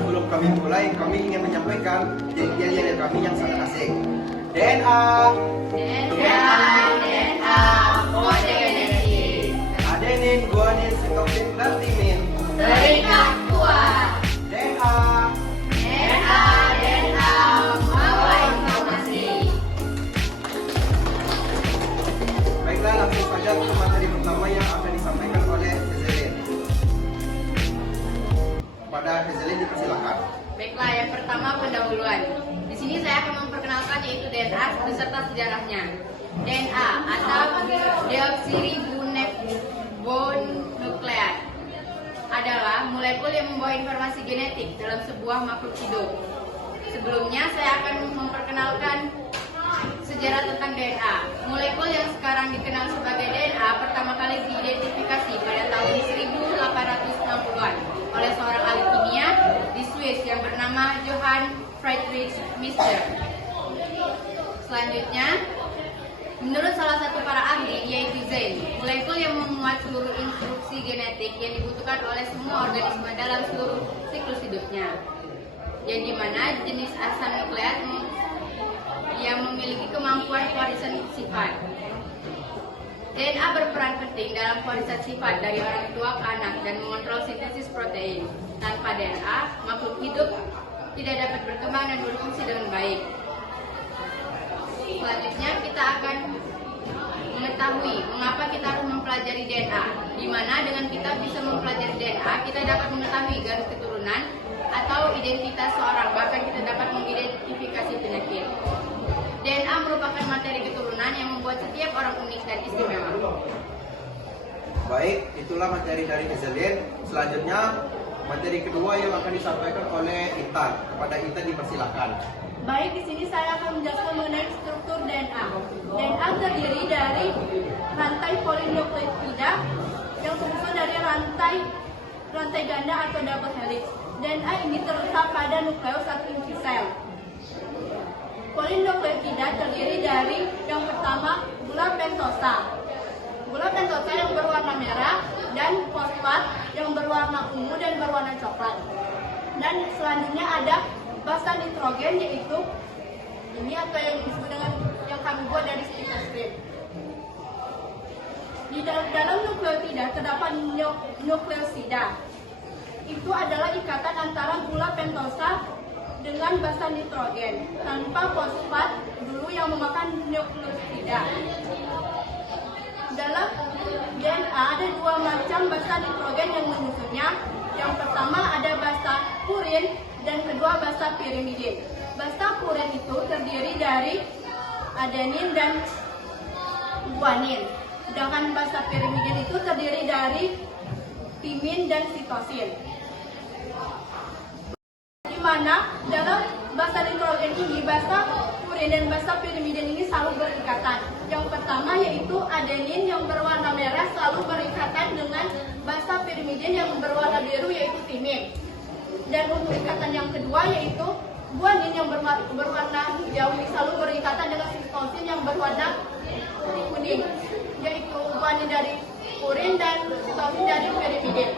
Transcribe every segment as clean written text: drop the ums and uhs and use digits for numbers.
sebelum kami mulai, kami ingin menyampaikan janji-janji dari kami yang sangat asik. DNA, kode genetik, adenin, guanin, sitoksin, dan timin. terikat kuat. DNA, membawa informasi. baiklah langsung saja ke materi pertama yang akan disampaikan oleh Hazelin. Kepada Hazelin dipersilakan. Baiklah, yang pertama pendahuluan. Di sini saya akan memperkenalkan yaitu DNA beserta sejarahnya. DNA atau deoksiribonukleat adalah molekul yang membawa informasi genetik dalam sebuah makhluk hidup. Sebelumnya saya akan memperkenalkan sejarah tentang DNA. Molekul yang sekarang dikenal sebagai DNA pertama kali diidentifikasi pada tahun 1860-an oleh seorang ahli kimia di Swiss yang bernama Johann Friedrich Mister. Selanjutnya, menurut salah satu para ahli yaitu Zen, molekul yang memuat seluruh instruksi genetik yang dibutuhkan oleh semua organisme dalam seluruh siklus hidupnya, yang dimana jenis asam nukleat yang memiliki kemampuan pewarisan sifat. DNA berperan penting dalam pewarisan sifat dari orang tua ke anak dan mengontrol sintesis protein. Tanpa DNA, makhluk hidup tidak dapat berkembang dan berfungsi dengan baik. Selanjutnya kita akan mengetahui mengapa kita harus mempelajari DNA, di mana dengan kita bisa mempelajari DNA, kita dapat mengetahui garis keturunan atau identitas seorang, bahkan kita dapat mengidentifikasi penyakit. DNA merupakan materi keturunan yang membuat setiap orang unik dan istimewa. Baik, itulah materi dari Hazelin. Selanjutnya, materi kedua yang akan disampaikan oleh Intan. Kepada Intan dipersilakan. Baik, di sini saya akan menjelaskan mengenai struktur DNA. DNA terdiri dari rantai polinukleotida yang tersusun dari rantai ganda atau double helix. DNA ini terletak pada nukleus satu inti sel. Polinukleotida terdiri dari yang pertama gula pentosa. Gula pentosa yang berwarna merah dan fosfat yang berwarna ungu dan berwarna coklat. Dan selanjutnya ada basa nitrogen, yaitu ini atau yang disebut dengan yang kami buat dari stiker strip. Di dalam nukleotida terdapat nukleosida. Itu adalah ikatan antara gula pentosa dengan basa nitrogen tanpa fosfat dulu yang memakan nukleosida. Dalam DNA ada dua macam basa nitrogen yang menyusunnya. Yang pertama ada basa purin dan kedua basa pirimidin. Basa purin itu terdiri dari adenin dan guanin. Sedangkan basa pirimidin itu terdiri dari timin dan sitosin. Di mana dalam basa nitrogen ini, basa purin dan basa pirimidin ini selalu berikatan. Yang pertama yaitu adenin yang berwarna merah selalu berikatan dengan basa pirimidin yang berwarna biru yaitu timin. Dan untuk ikatan yang kedua yaitu guanin yang berwarna hijau selalu berikatan dengan sitosin yang berwarna kuning, yaitu guanin dari purin dan sitosin dari pirimidin.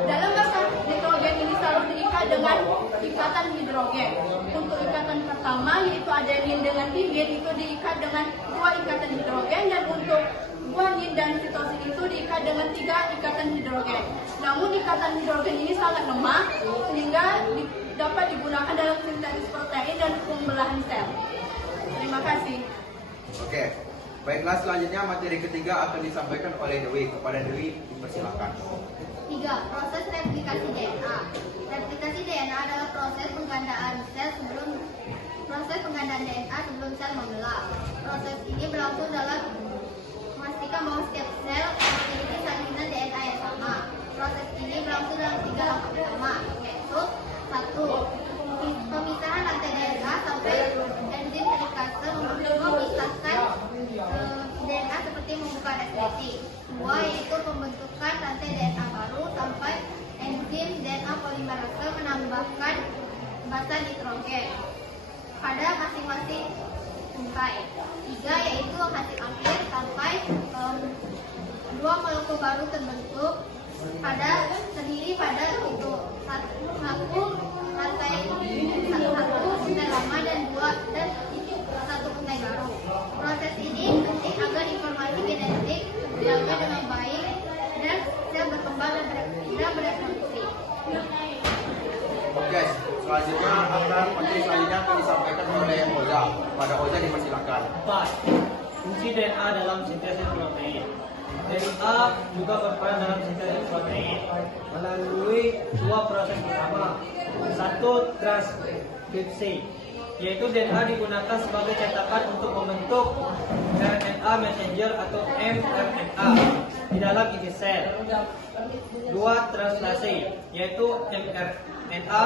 Dalam basa nitrogen ini selalu diikat dengan ikatan hidrogen. Untuk ikatan pertama yaitu adenin dengan timin itu diikat dengan dua ikatan hidrogen, dan untuk guanin dan sitosin itu diikat dengan 3 ikatan hidrogen. Namun ikatan hidrogen ini sangat lemah sehingga dapat digunakan dalam sintesis protein dan pembelahan sel. Terima kasih. Oke, baiklah selanjutnya materi ketiga akan disampaikan oleh Dewi. Kepada Dewi dipersilakan. 3. Proses replikasi DNA. Replikasi DNA adalah proses penggandaan DNA sebelum sel membelah. Proses ini berlangsung dalam memastikan bahwa setiap sel memiliki salinan DNA yang sama. Proses ini berlangsung dalam 3 langkah utama, yaitu 1. Pemisahan rantai DNA sampai enzim helikase memisahkan DNA seperti membuka resleting. 2. Yaitu pembentukan rantai DNA baru sampai enzim DNA polimerase menambahkan basa nitrogen pada masing-masing rantai. 3. Yaitu hasil akhir sampai 2 molekul baru terbentuk terdiri pada itu satu lantai satu lantai lama dan satu lantai baru. Proses ini penting agar informasi genetik berjalan dengan baik dan sel berkembang dan berevolusi. Oke, selanjutnya materi selanjutnya akan disampaikan oleh Oza. Pada Oza dipersilakan. 4. Fungsi DNA dalam sintesis protein. DNA juga berperan dalam sintesis protein melalui dua proses utama. Satu, transkripsi, yaitu DNA digunakan sebagai cetakan untuk membentuk RNA messenger atau mRNA di dalam inti sel. Dua, translasi, yaitu mRNA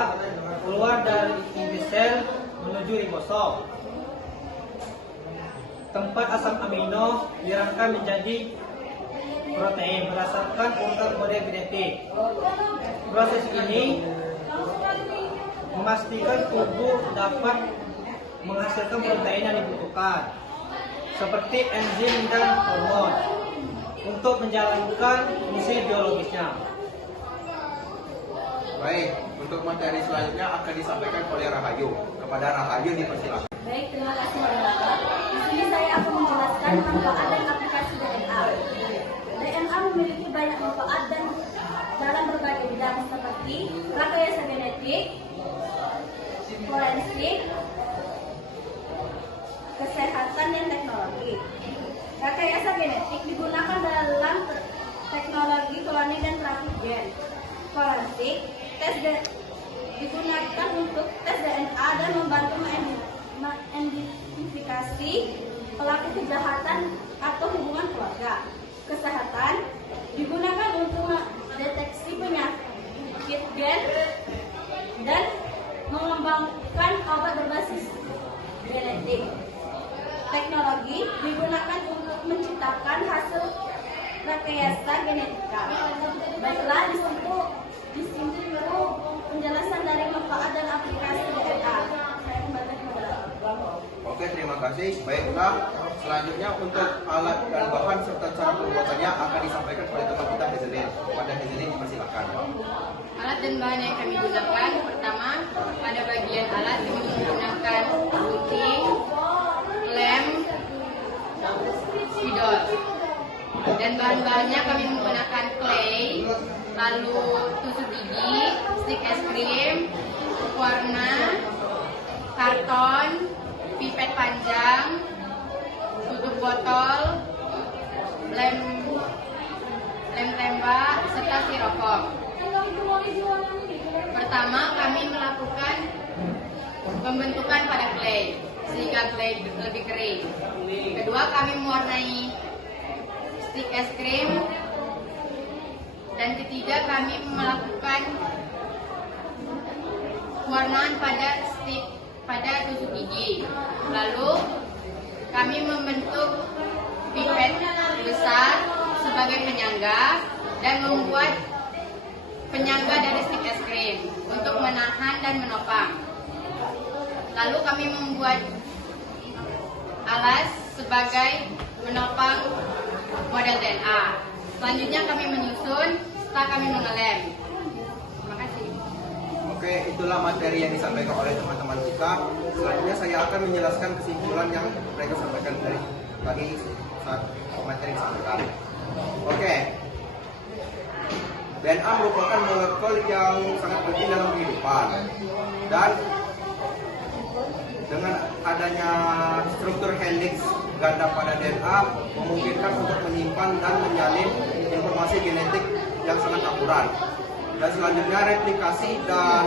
keluar dari inti sel menuju ribosom. Tempat asam amino dirangkai menjadi protein berdasarkan urutan kode genetik. Proses ini memastikan tubuh dapat menghasilkan protein yang dibutuhkan, seperti enzim dan hormon, untuk menjalankan fungsi biologisnya. Baik, untuk materi selanjutnya akan disampaikan oleh Rahayu. Kepada Rahayu dipersilakan. Baik, terima kasih Bapak. Di sini saya akan menjelaskan manfaat dan aplikasi DNA. DNA memiliki banyak manfaat dan dalam berbagai bidang seperti rekayasa genetik, forensik, kesehatan dan teknologi. Rekayasa genetik digunakan dalam teknologi kloning dan trafik gen. Forensik digunakan untuk tes DNA dan membantu mengidentifikasi pelaku kejahatan atau hubungan keluarga. Kesehatan digunakan untuk mendeteksi penyakit gen dan mengembangkan obat berbasis genetik. Teknologi digunakan untuk menciptakan hasil rekayasa genetika. Baiklah, di sini dulu penjelasan dari manfaat dan aplikasi DNA. Saya kembali kepada Bapak. Oke, terima kasih. Baiklah, selanjutnya untuk alat dan bahan serta cara pembuatannya akan disampaikan oleh teman kita Hazelin. Pada Hazelin dipersilakan. Alat dan bahan yang kami gunakan, pertama pada bagian alat kami menggunakan gunting, lem, spidol. Dan bahan-bahannya kami menggunakan clay, lalu tusuk gigi, stik es krim, warna, karton, pipet panjang, tutup botol, lem tembak, serta styrofoam. Pertama, kami melakukan pembentukan pada clay sehingga clay lebih kering. Kedua, kami mewarnai stik es krim. Dan ketiga, kami melakukan pewarnaan pada tusuk gigi. Lalu kami membentuk pipet besar sebagai penyangga dan membuat penyangga dari stik es krim untuk menahan dan menopang. Lalu kami membuat alas sebagai menopang model DNA. Selanjutnya kami menyusun setelah kami mengelem. Terima kasih. Oke, itulah materi yang disampaikan oleh teman-teman kita. Selanjutnya saya akan menjelaskan kesimpulan yang mereka sampaikan dari tadi saat materi disampaikan. Oke, DNA merupakan molekul yang sangat penting dalam kehidupan, dan dengan adanya struktur helix ganda pada DNA memungkinkan untuk menyimpan dan menyalin informasi genetik yang sangat akurat. Dan selanjutnya replikasi dan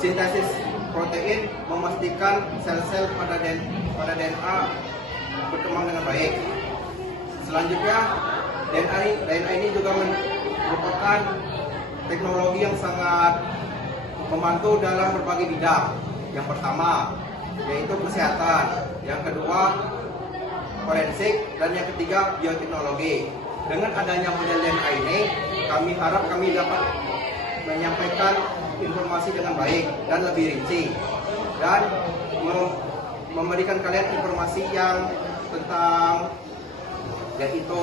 sintesis protein memastikan sel-sel pada DNA berkembang dengan baik. Selanjutnya DNA ini juga merupakan teknologi yang sangat membantu dalam berbagai bidang. Yang pertama yaitu kesehatan, yang kedua forensik, dan yang ketiga bioteknologi. Dengan adanya model DNA ini, kami harap kami dapat menyampaikan informasi dengan baik dan lebih rinci, dan memberikan kalian informasi yang tentang yaitu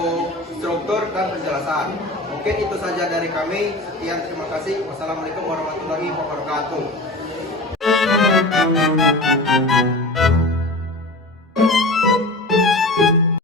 struktur dan penjelasan. Oke, itu saja dari kami. Sekian, terima kasih. Wassalamualaikum warahmatullahi wabarakatuh.